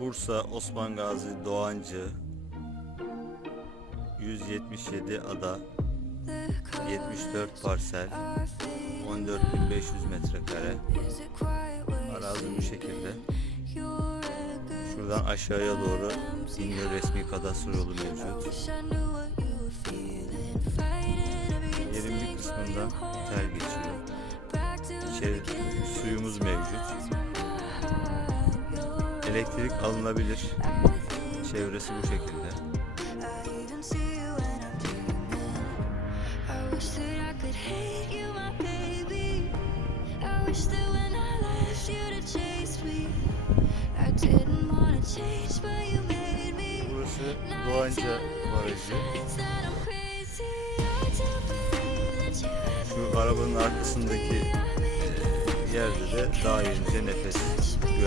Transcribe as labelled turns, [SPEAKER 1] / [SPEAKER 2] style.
[SPEAKER 1] Bursa Osman Gazi Doğancı 177 ada 74 parsel 14500 metrekare. Arazi bu şekilde. Şuradan aşağıya doğru İnönü resmi kadastro yolu mevcut. Yerin bir kısmında tel geçiyor. İçeri suyumuz mevcut elektrik alınabilir. Çevresi bu şekilde. Burası Doğanca Barajı. Şu arabanın arkasındaki e, yerde de daha önce nefes